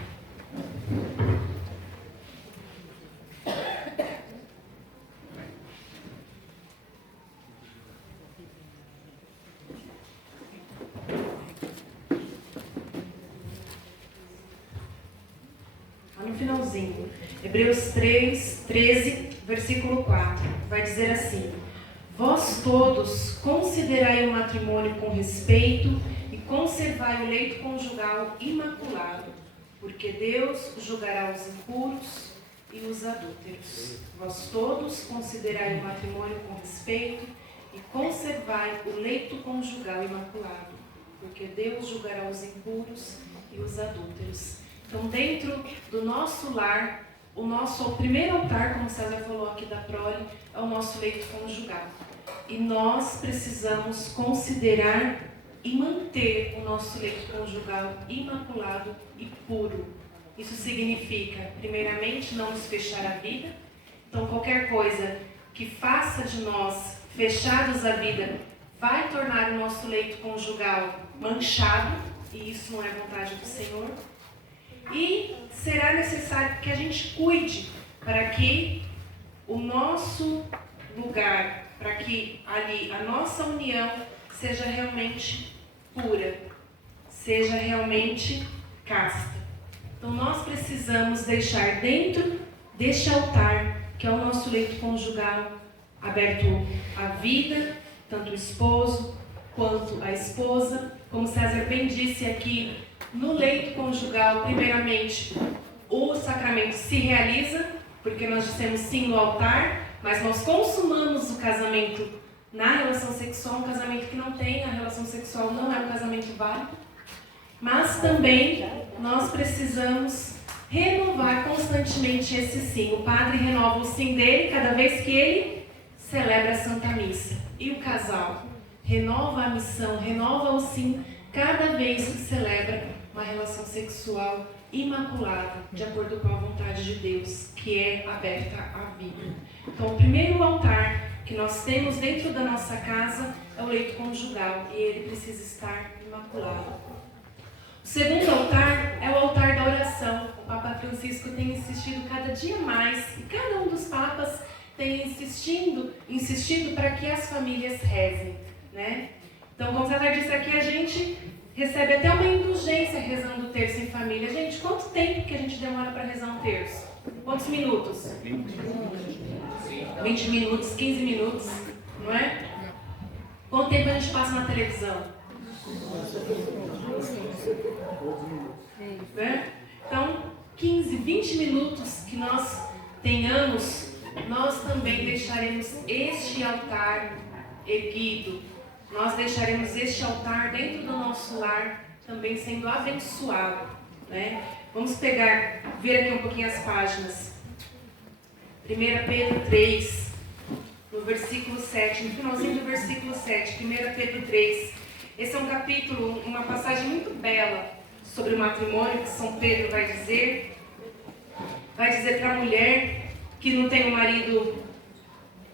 No finalzinho, Hebreus 13, versículo 4, vai dizer assim: vós todos considerai o matrimônio com respeito e conservai o leito conjugal imaculado, porque Deus julgará os impuros e os adúlteros. Vós todos considerai o matrimônio com respeito e conservai o leito conjugal imaculado, porque Deus julgará os impuros e os adúlteros. Então, dentro do nosso lar, o primeiro altar, como o César falou aqui da prole, é o nosso leito conjugal. E nós precisamos considerar e manter o nosso leito conjugal imaculado e puro. Isso significa, primeiramente, não nos fechar a vida. Então, qualquer coisa que faça de nós fechados à vida vai tornar o nosso leito conjugal manchado, e isso não é vontade do Senhor. E será necessário que a gente cuide para que o nosso lugar, para que ali a nossa união seja realmente pura, seja realmente casta. Então nós precisamos deixar dentro deste altar, que é o nosso leito conjugal, aberto à vida, tanto o esposo quanto a esposa. Como César bem disse aqui, no leito conjugal, primeiramente, o sacramento se realiza, porque nós dissemos sim no altar, mas nós consumamos o casamento na relação sexual. Um casamento que não tem a relação sexual não é um casamento válido. Mas também nós precisamos renovar constantemente esse sim. O padre renova o sim dele cada vez que ele celebra a Santa Missa. E o casal renova a missão, renova o sim cada vez que celebra uma relação sexual imaculada, de acordo com a vontade de Deus, que é aberta à vida. Então, o primeiro altar que nós temos dentro da nossa casa é o leito conjugal, e ele precisa estar imaculado. O segundo altar é o altar da oração. O Papa Francisco tem insistido cada dia mais, e cada um dos papas tem insistido para que as famílias rezem, né? Então, como César disse aqui, a gente recebe até uma indulgência rezando o terço em família. Gente, quanto tempo que a gente demora para rezar um terço? Quantos minutos? 20 minutos, 15 minutos, não é? Quanto tempo a gente passa na televisão? Né? Então, 15, 20 minutos que nós tenhamos, nós também deixaremos este altar erguido. Nós deixaremos este altar dentro do nosso lar também sendo abençoado, né? Vamos ver aqui um pouquinho as páginas. 1 Pedro 3, no versículo 7, no finalzinho do versículo 7, 1 Pedro 3. Esse é um capítulo, uma passagem muito bela sobre o matrimônio, que São Pedro vai dizer para a mulher que não tem um marido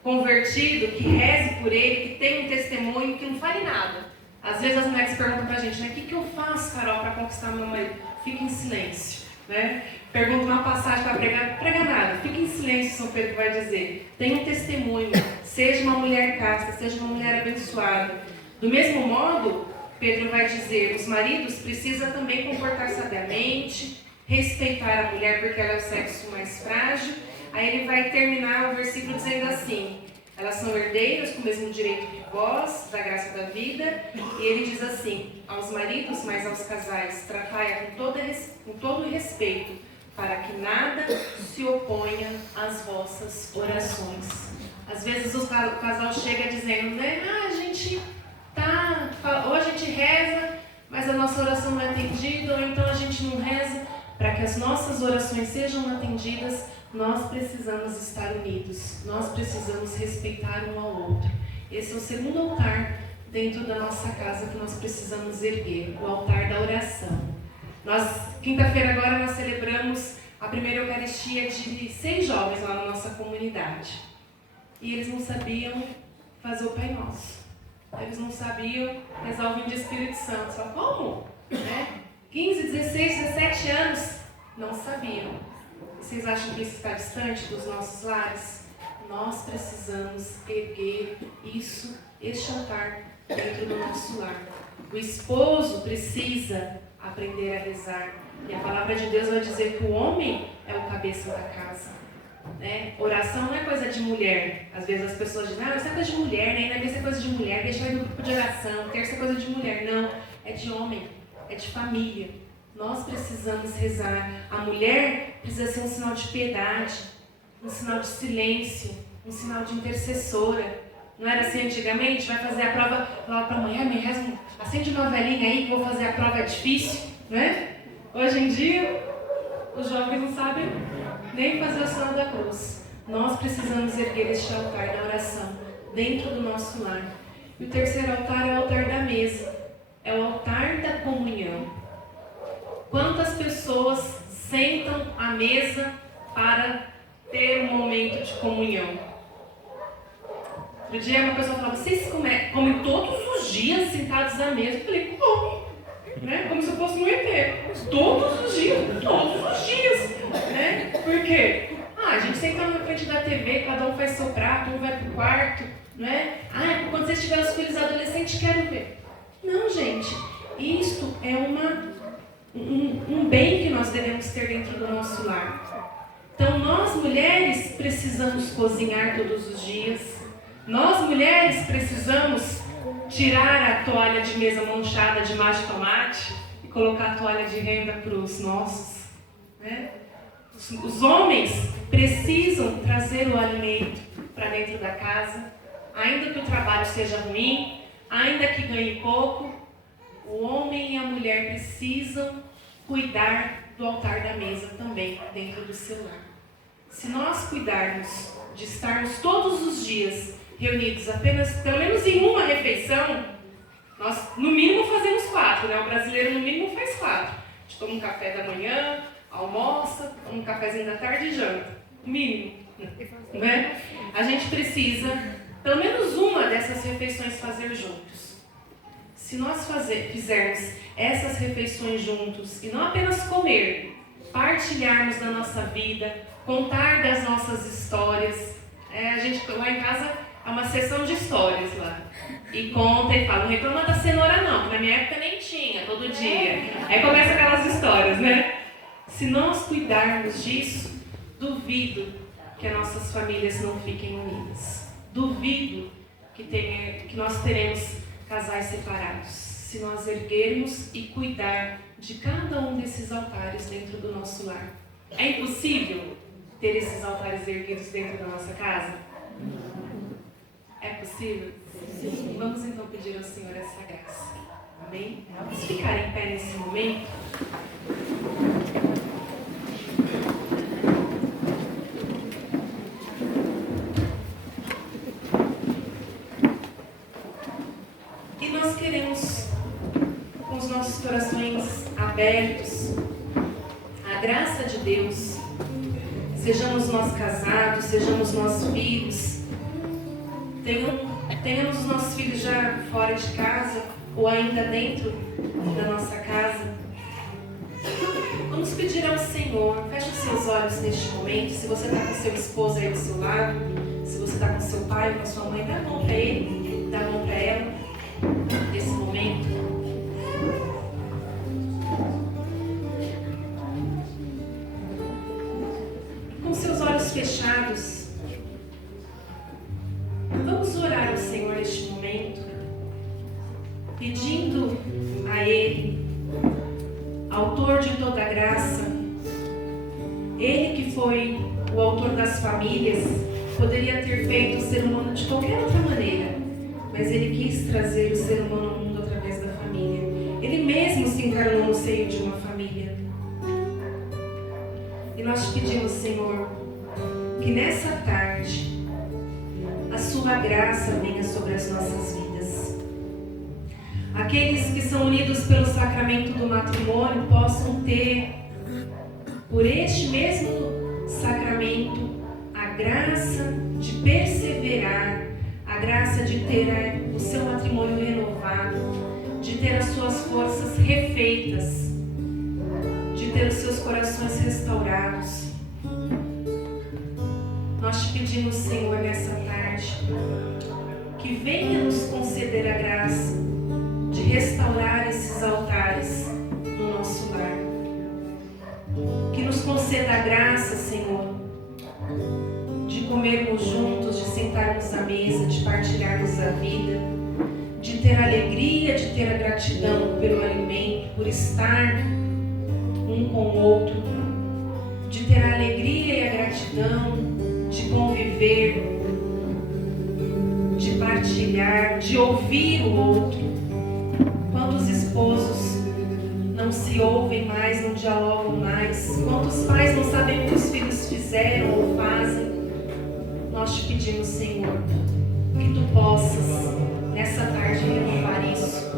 convertido, que reze por ele, que tem um testemunho, que não fale nada. Às vezes as mulheres perguntam pra gente, né? O que eu faço, Carol, para conquistar meu marido? Fica em silêncio, né? Pergunta uma passagem para pregar, prega nada. Fica em silêncio, São Pedro vai dizer. Tenha um testemunho, seja uma mulher casta, seja uma mulher abençoada. Do mesmo modo, Pedro vai dizer, os maridos precisam também comportar sabiamente, respeitar a mulher porque ela é o sexo mais frágil. Aí ele vai terminar o versículo dizendo assim, elas são herdeiras com o mesmo direito que vós, da graça da vida. E ele diz assim, aos maridos, mas aos casais, tratai-a com todo respeito, para que nada se oponha às vossas orações. Às vezes o casal chega dizendo, né, a gente ou a gente reza, mas a nossa oração não é atendida, ou então a gente não reza. Para que as nossas orações sejam atendidas, nós precisamos estar unidos, nós precisamos respeitar um ao outro. Esse é o segundo altar dentro da nossa casa que nós precisamos erguer, o altar da oração. Quinta-feira agora, nós celebramos a primeira Eucaristia de 6 jovens lá na nossa comunidade. E eles não sabiam fazer o Pai Nosso. Eles não sabiam rezar o Vinde do Espírito Santo. Só como? Né? 15, 16, 17 anos, não sabiam. Vocês acham que isso está distante dos nossos lares? Nós precisamos erguer este altar dentro do nosso lar. O esposo precisa aprender a rezar. E a palavra de Deus vai dizer que o homem é o cabeça da casa. Né? Oração não é coisa de mulher. Às vezes as pessoas dizem, isso é coisa de mulher, né? Isso é coisa de mulher, deixa eu ir no grupo de oração, terça é coisa de mulher. Não, é de homem, é de família. Nós precisamos rezar. A mulher precisa ser um sinal de piedade, um sinal de silêncio, um sinal de intercessora. Não era assim antigamente? Vai fazer a prova, fala para a mãe, me reza, acende uma velhinha aí que vou fazer a prova, é difícil, né? Hoje em dia, os jovens não sabem nem fazer o sinal da cruz. Nós precisamos erguer este altar da oração dentro do nosso lar. E o terceiro altar é o altar da mesa. É o altar da comunhão. Quantas pessoas sentam à mesa para ter um momento de comunhão? Outro dia uma pessoa falava, vocês comem todos os dias sentados à mesa? Eu falei, como? Né? Como se eu fosse um ET. Todos os dias. Né? Por quê? A gente senta na frente da TV, cada um faz seu prato, um vai pro quarto. Né? Quando vocês tiverem os filhos adolescentes, quero ver. Não, gente. Isto é um bem que nós devemos ter dentro do nosso lar. Então, nós mulheres precisamos cozinhar todos os dias. Nós mulheres precisamos tirar a toalha de mesa manchada de macho tomate e colocar a toalha de renda para os nossos. Né? Os homens precisam trazer o alimento para dentro da casa, ainda que o trabalho seja ruim, ainda que ganhe pouco. O homem e a mulher precisam cuidar do altar da mesa também dentro do seu lar. Se nós cuidarmos de estarmos todos os dias reunidos pelo menos em uma refeição, nós no mínimo fazemos 4, né? O brasileiro no mínimo faz 4. A gente toma um café da manhã, almoça, toma um cafezinho da tarde e janta. Mínimo. Né? A gente precisa, pelo menos uma dessas refeições fazer juntos. Se nós fizermos essas refeições juntos, e não apenas comer, partilharmos da nossa vida, contar das nossas histórias. A gente lá em casa é uma sessão de histórias lá. E conta e fala, não reclama da cenoura não, que na minha época nem tinha, todo dia. Aí começa aquelas histórias, né? Se nós cuidarmos disso, duvido que as nossas famílias não fiquem unidas. Duvido que nós teremos casais separados. Se nós erguermos e cuidar de cada um desses altares dentro do nosso lar. É impossível ter esses altares erguidos dentro da nossa casa? É possível? Sim. Vamos então pedir ao Senhor essa graça. Amém? Vamos ficar em pé nesse momento. abertos à graça de Deus. Sejamos nós casados, sejamos nós filhos, tenhamos os nossos filhos já fora de casa ou ainda dentro da nossa casa. Vamos pedir ao Senhor, feche os seus olhos neste momento. Se você está com seu esposo aí do seu lado, se você está com seu pai, com a sua mãe, dá a mão para ele, dá a mão para ela, nesse momento. Com seus olhos fechados, vamos orar ao Senhor neste momento, pedindo a Ele, Autor de toda graça, Ele que foi o autor das famílias, poderia ter feito o ser humano de qualquer outra maneira, mas Ele quis trazer o ser humano ao mundo através da família. Ele mesmo se encarnou no seio de uma família. E nós te pedimos, Senhor, que nessa tarde a sua graça venha sobre as nossas vidas. Aqueles que são unidos pelo sacramento do matrimônio possam ter, por este mesmo sacramento, a graça de perseverar, a graça de ter o seu matrimônio renovado, de ter as suas forças refeitas, de ter os seus corações restaurados. Nós te pedimos, Senhor, nessa tarde, que venha nos conceder a graça de restaurar esses altares no nosso lar. Que nos conceda a graça, Senhor, de comermos juntos, de sentarmos à mesa, de partilharmos a vida, de ter a alegria, de ter a gratidão pelo alimento, por estar um com o outro, de ter a alegria e a gratidão de conviver, de partilhar, de ouvir o outro. Quantos esposos não se ouvem mais, não dialogam mais? Quantos pais não sabem o que os filhos fizeram ou fazem? Nós te pedimos, Senhor, que Tu possas, nessa tarde, renovar isso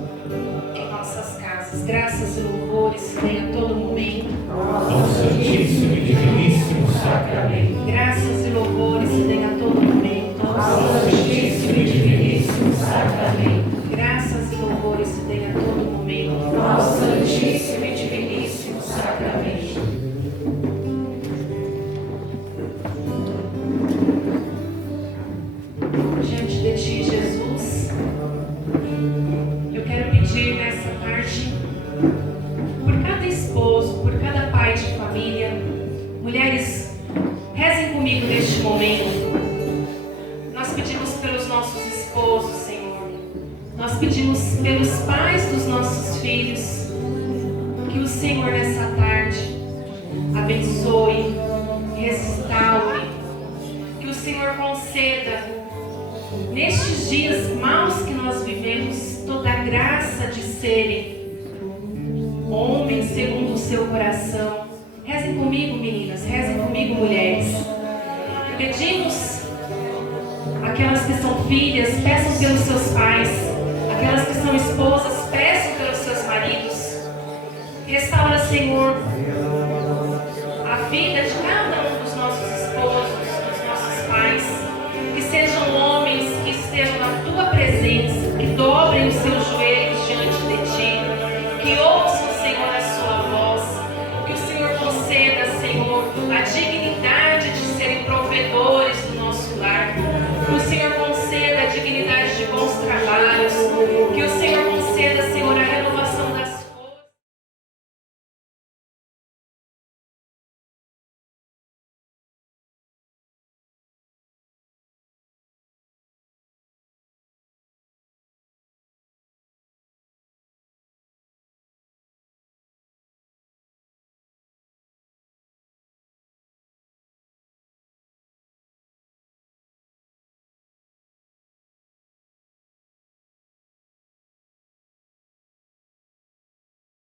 em nossas casas. Graças e louvores venha a todo momento Ao Santíssimo e Diviníssimo Sacramento. Graças e louvores venha a todo momento Ao Santíssimo e Diviníssimo Sacramento. Graças e louvores venha a todo momento Ao Santíssimo e Diviníssimo Sacramento. Diante de Ti, Jesus, eu quero pedir nessa tarde, por cada esposo, por cada pai de família, mulheres, rezem comigo neste momento. Nós pedimos pelos nossos esposos, Senhor. Nós pedimos pelos pais dos nossos filhos, que o Senhor nessa tarde abençoe, restaure, que o Senhor conceda nestes dias maus que nós vivemos toda a graça de serem homens segundo o seu coração. Rezem comigo, meninas, rezem comigo, mulheres. Pedimos aquelas que são filhas, peçam pelos seus pais. Aquelas que são esposas, peçam pelos seus maridos. Restaura, Senhor, a vida de cada um dos nossos esposos, dos nossos pais. Que sejam homens que estejam na Tua presença, que dobrem os seus joelhos diante de Ti, que ouçam, Senhor, a Sua voz. Que o Senhor conceda, Senhor, a dignidade